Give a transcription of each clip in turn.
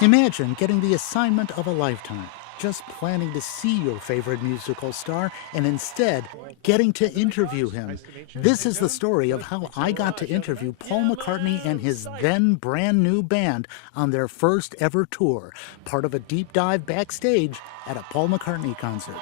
Imagine getting the assignment of a lifetime, just planning to see your favorite musical star and instead getting to interview him. This is the story of how I got to interview Paul McCartney and his then brand new band on their first ever tour, part of a deep dive backstage at a Paul McCartney concert.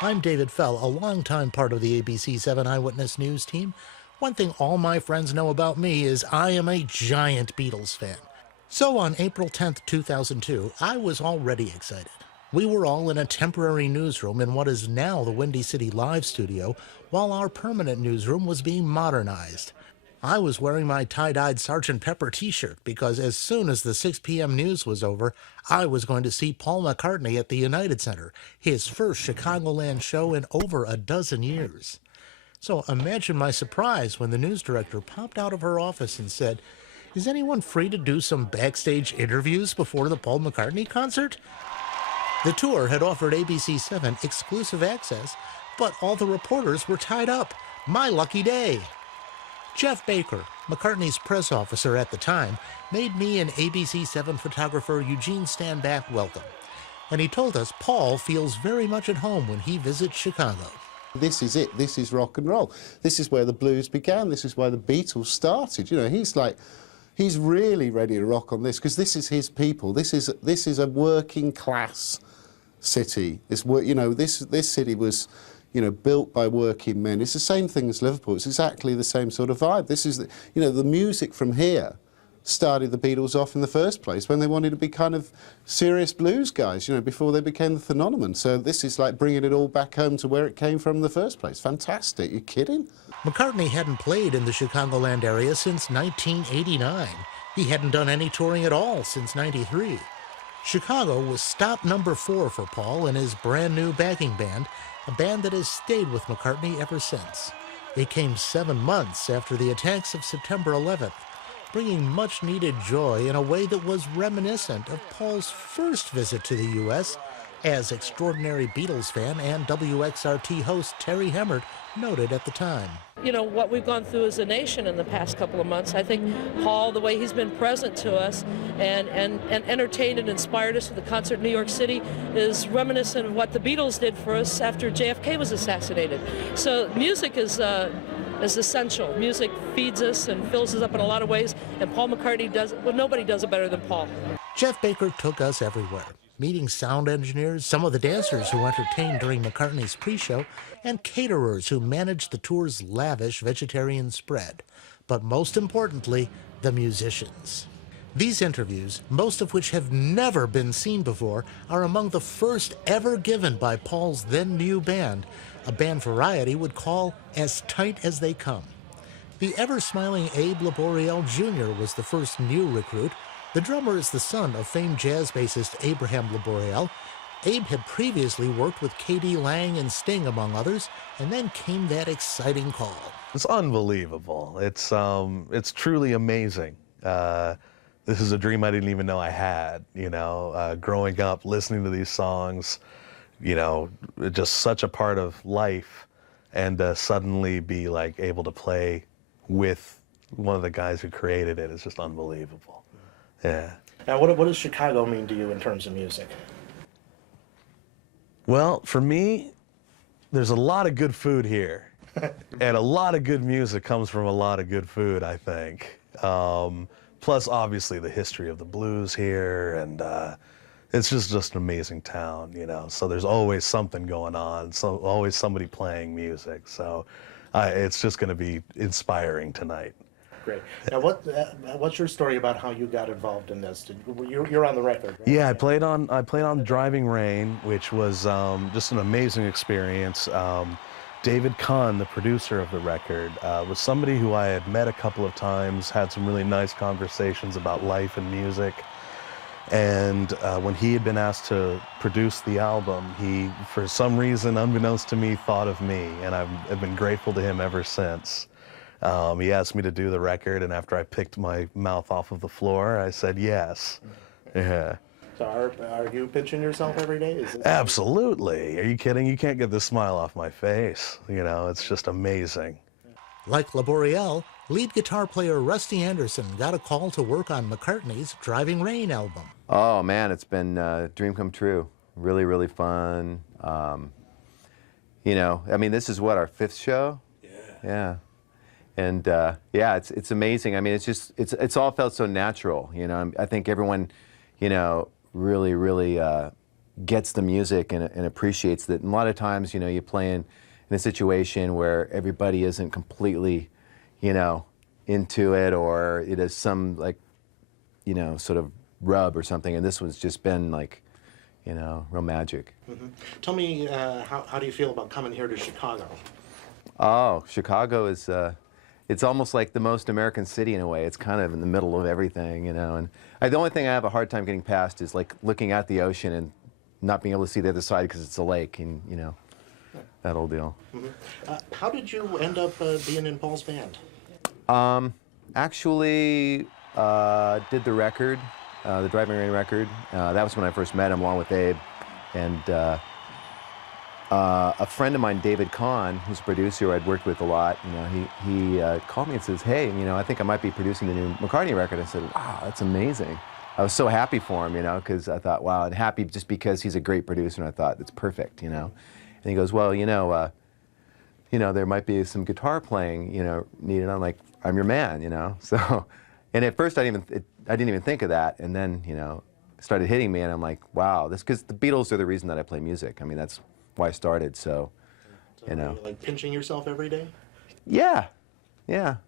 I'm David Fell, a longtime part of the ABC 7 Eyewitness News team. One thing all my friends know about me is I am a giant Beatles fan. So on April 10th, 2002, I was already excited. We were all in a temporary newsroom in what is now the Windy City Live studio, while our permanent newsroom was being modernized. I was wearing my tie-dyed Sgt. Pepper t-shirt because as soon as the 6 p.m. news was over, I was going to see Paul McCartney at the United Center, his first Chicagoland show in over a dozen years. So imagine my surprise when the news director popped out of her office and said, "Is anyone free to do some backstage interviews before the Paul McCartney concert?" The tour had offered ABC 7 exclusive access, but all the reporters were tied up. My lucky day. Jeff Baker, McCartney's press officer at the time, made me and ABC 7 photographer Eugene Standback welcome. And he told us Paul feels very much at home when he visits Chicago. This is it. This is rock and roll. This is where the blues began. This is where the Beatles started. You know, he's really ready to rock on this because this is his people. This is a working class city. This city was, built by working men. It's the same thing as Liverpool. It's exactly the same sort of vibe. This is the music from here started the Beatles off in the first place when they wanted to be kind of serious blues guys, before they became the phenomenon. So this is like bringing it all back home to where it came from in the first place. Fantastic. You kidding? McCartney hadn't played in the Chicagoland area since 1989. He hadn't done any touring at all since '93. Chicago was stop number 4 for Paul and his brand new backing band, a band that has stayed with McCartney ever since. It came 7 months after the attacks of September 11th, bringing much-needed joy in a way that was reminiscent of Paul's first visit to the U.S., as extraordinary Beatles fan and WXRT host Terry Hemmert noted at the time. What we've gone through as a nation in the past couple of months, I think Paul, the way he's been present to us and entertained and inspired us with the concert in New York City is reminiscent of what the Beatles did for us after JFK was assassinated. So music is essential. Music feeds us and fills us up in a lot of ways, and Paul McCartney nobody does it better than Paul. Jeff Baker took us everywhere, meeting sound engineers, some of the dancers who entertained during McCartney's pre-show, and caterers who managed the tour's lavish vegetarian spread. But most importantly, the musicians. These interviews, most of which have never been seen before, are among the first ever given by Paul's then new band, a band Variety would call as tight as they come. The ever-smiling Abe Laboriel Jr. was the first new recruit. The drummer is the son of famed jazz bassist Abraham Laboriel. Abe had previously worked with K.D. Lang and Sting, among others, and then came that exciting call. It's unbelievable. It's truly amazing. This is a dream I didn't even know I had, growing up, listening to these songs, just such a part of life, and suddenly be able to play with one of the guys who created it is just unbelievable. Yeah. Now, what does Chicago mean to you in terms of music? Well, for me, there's a lot of good food here, and a lot of good music comes from a lot of good food, I think. Plus, obviously, the history of the blues here, and it's just an amazing town, So there's always something going on, so always somebody playing music. So it's just going to be inspiring tonight. Great. Now, what's your story about how you got involved in this? You're on the record, right? Yeah, I played on Driving Rain, which was just an amazing experience. David Kahn, the producer of the record, was somebody who I had met a couple of times, had some really nice conversations about life and music. And when he had been asked to produce the album, he, for some reason, unbeknownst to me, thought of me, and I've been grateful to him ever since. He asked me to do the record, and after I picked my mouth off of the floor, I said yes. Yeah. So are you pinching yourself every day? Absolutely. Are you kidding? You can't get this smile off my face. It's just amazing. Like Laboriel, lead guitar player Rusty Anderson got a call to work on McCartney's Driving Rain album. Oh man, it's been a dream come true. Really, really fun. You know, I mean, this is what, our 5th show? Yeah. And yeah, it's amazing. I mean, it's all felt so natural. You know, I think everyone, you know, really gets the music and appreciates it. And a lot of times, you know, you play in a situation where everybody isn't completely, you know, into it, or it is some, like, you know, sort of rub or something. And this one's just been like, you know, real magic. Mm-hmm. Tell me, how do you feel about coming here to Chicago? Oh, Chicago is, it's almost like the most American city in a way. It's kind of in the middle of everything, you know. And the only thing I have a hard time getting past is like looking at the ocean and not being able to see the other side because it's a lake, and you know, that old deal. Mm-hmm. How did you end up being in Paul's band? Actually, did the record, the Driving Rain record. That was when I first met him, along with Abe, and a friend of mine, David Kahn, who's a producer who I'd worked with a lot, you know, he called me and says, hey, you know, I think I might be producing the new McCartney record. I said, wow, that's amazing. I was so happy for him, you know, because I thought, wow, and happy just because he's a great producer, and I thought, it's perfect, you know. And he goes, well, you know, there might be some guitar playing, you know, needed. I'm like, I'm your man, you know. So, and at first I didn't even think of that, and then, you know, it started hitting me, and I'm like, wow, this, because the Beatles are the reason that I play music. I mean, that's why I started. So you know. Are you, like, pinching yourself every day? Yeah, at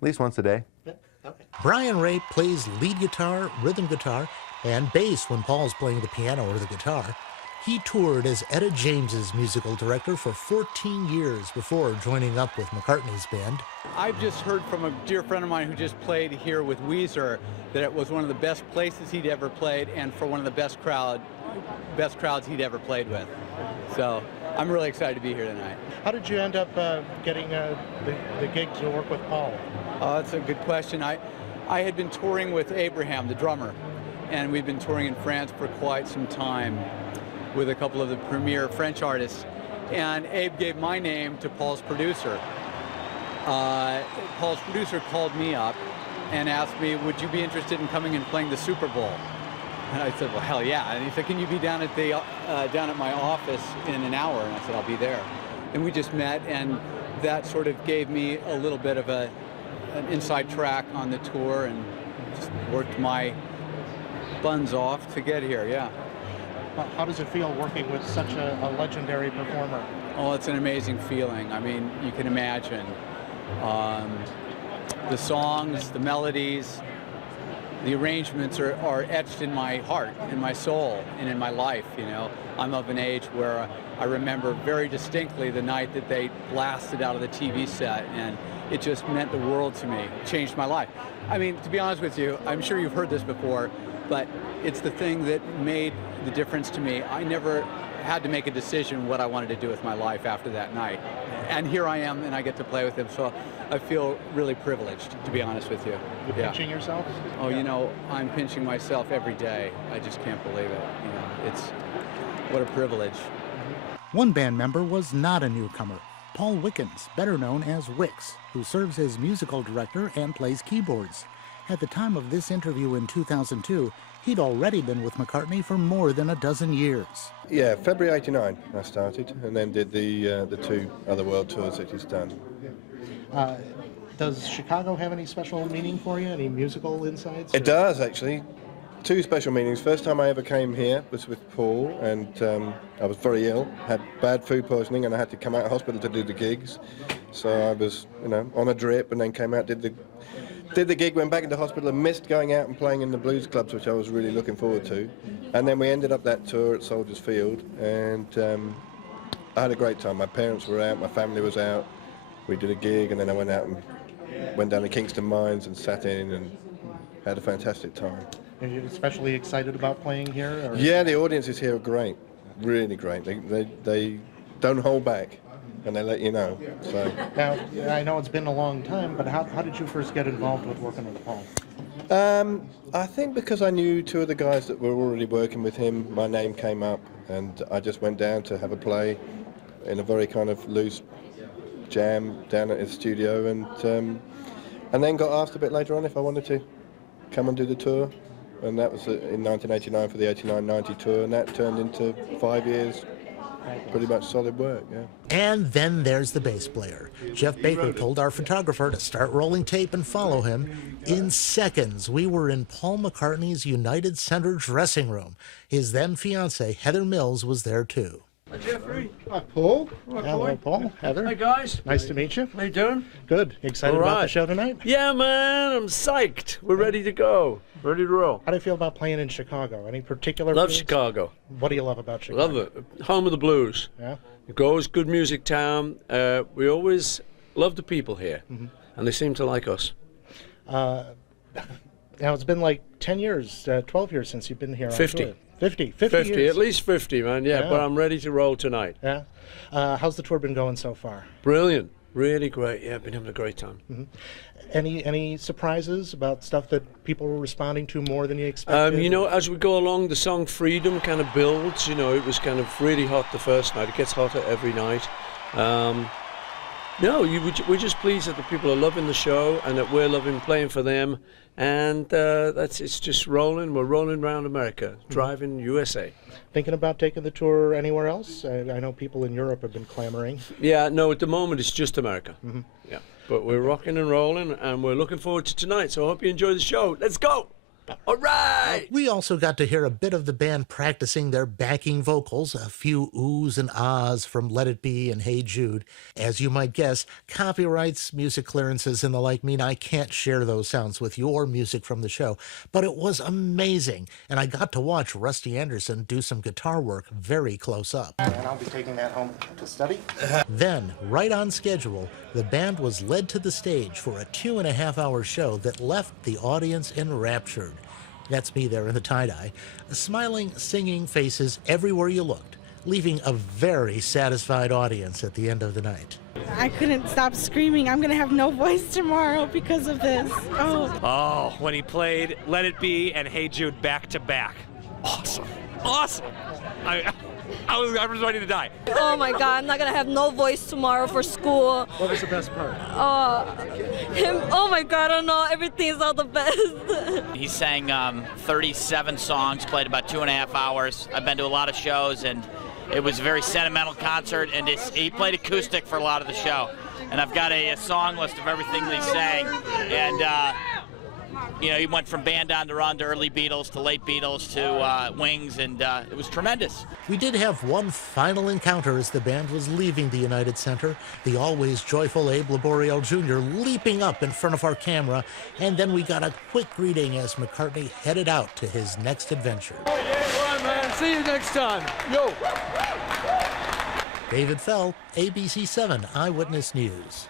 least once a day. Yeah. Okay. Brian Ray plays lead guitar, rhythm guitar, and bass when Paul's playing the piano or the guitar. He toured as Etta James's musical director for 14 years before joining up with McCartney's band. I've just heard from a dear friend of mine who just played here with Weezer that it was one of the best places he'd ever played, and for one of the best crowds he'd ever played with. So I'm really excited to be here tonight. How did you end up getting the gig to work with Paul? That's a good question. I had been touring with Abraham, the drummer, and we've been touring in France for quite some time with a couple of the premier French artists. And Abe gave my name to Paul's producer. Paul's producer called me up and asked me, would you be interested in coming and playing the Super Bowl? And I said, well, hell yeah. And he said, can you be down at my office in an hour? And I said, I'll be there. And we just met, and that sort of gave me a little bit of an inside track on the tour, and just worked my buns off to get here, yeah. How does it feel working with such a legendary performer? Oh, it's an amazing feeling. I mean, you can imagine. The songs, the melodies, the arrangements are etched in my heart, in my soul, and in my life, you know. I'm of an age where I remember very distinctly the night that they blasted out of the TV set, and it just meant the world to me. It changed my life. I mean, to be honest with you, I'm sure you've heard this before, but it's the thing that made the difference to me. I never had to make a decision what I wanted to do with my life after that night. And here I am, and I get to play with him, so I feel really privileged, to be honest with you. You're pinching yourself? Oh, you know, I'm pinching myself every day. I just can't believe it. You know, it's, what a privilege. One band member was not a newcomer. Paul Wickens, better known as Wix, who serves as musical director and plays keyboards. At the time of this interview in 2002, he'd already been with McCartney for more than a dozen years. Yeah, February '89 I started, and then did the 2 other world tours that he's done. Does Chicago have any special meaning for you? Any musical insights? It does, actually. 2 special meanings. First time I ever came here was with Paul, and I was very ill, had bad food poisoning, and I had to come out of hospital to do the gigs. So I was, you know, on a drip, and then came out, did the gig, went back into hospital, and missed going out and playing in the blues clubs, which I was really looking forward to. And then we ended up that tour at Soldiers Field, and I had a great time. My parents were out, my family was out. We did a gig, and then I went out and went down to Kingston Mines and sat in and had a fantastic time. Are you especially excited about playing here? Or? Yeah, the audiences here are great, really great. They don't hold back, and they let you know. So Now, I know it's been a long time, but how did you first get involved with working with Paul? I think because I knew 2 of the guys that were already working with him, my name came up, and I just went down to have a play in a very kind of loose jam down at his studio, and And then got asked a bit later on if I wanted to come and do the tour. And that was in 1989 for the 89-90 tour, and that turned into 5 years, pretty much solid work, yeah. And then there's the bass player. Jeff Baker told our photographer to start rolling tape and follow him. In seconds, we were in Paul McCartney's United Center dressing room. His then fiancée, Heather Mills, was there too. Hi, Jeffrey. Hi, Paul. Hello, Paul. Heather. Hi, guys. Nice to meet you. How you doing? Good. Excited about the show tonight? Yeah, man. I'm psyched. We're ready to go. Ready to roll. How do you feel about playing in Chicago? Any particular Love feelings? Chicago. What do you love about Chicago? Love it. Home of the blues. Yeah. It goes, good music town. We always love the people here, and they seem to like us. Now, it's been like 10 years, 12 years since you've been here on 50. tour. 50 50, years. at least 50, man. Yeah, but I'm ready to roll tonight. Yeah. How's the tour been going so far? Brilliant. Really great. Yeah, been having a great time. Any surprises about stuff that people were responding to more than you expected? You know, as we go along, the song Freedom kind of builds. You know, it was kind of really hot the first night. It gets hotter every night. No, we're just pleased that the people are loving the show and that we're loving playing for them. And it's just rolling. We're rolling around America, driving USA. Thinking about taking the tour anywhere else? I know people in Europe have been clamoring. Yeah, no, at the moment it's just America. Yeah, but we're rocking and rolling, and we're looking forward to tonight. So I hope you enjoy the show. Let's go! All right! We also got to hear a bit of the band practicing their backing vocals, a few oohs and ahs from Let It Be and Hey Jude. As you might guess, copyrights, music clearances, and the like mean I can't share those sounds with you or music from the show. But it was amazing, and I got to watch Rusty Anderson do some guitar work very close up. And I'll be taking that home to study. Then, right on schedule, the band was led to the stage for a 2.5-hour show that left the audience enraptured. That's me there in the tie-dye. Smiling, singing faces everywhere you looked, leaving a very satisfied audience at the end of the night. I couldn't stop screaming. I'm going to have no voice tomorrow because of this. Oh, when he played Let It Be and Hey Jude back to back. Awesome. Awesome. I was ready to die. Oh my God, I'm not going to have no voice tomorrow for school. What was the best part? Him, oh my God, I don't know. Everything's all the best. He sang 37 songs, played about 2.5 hours. I've been to a lot of shows, and it was a very sentimental concert, and he played acoustic for a lot of the show. And I've got a song list of everything that he sang, and you know, he went from Band on the Run to early Beatles to late Beatles to Wings, and it was tremendous. We did have one final encounter as the band was leaving the United Center, the always joyful Abe Laboriel Jr. leaping up in front of our camera, and then we got a quick greeting as McCartney headed out to his next adventure. Oh, yeah, all right, man. See you next time. Yo! David Fell, ABC 7 Eyewitness News.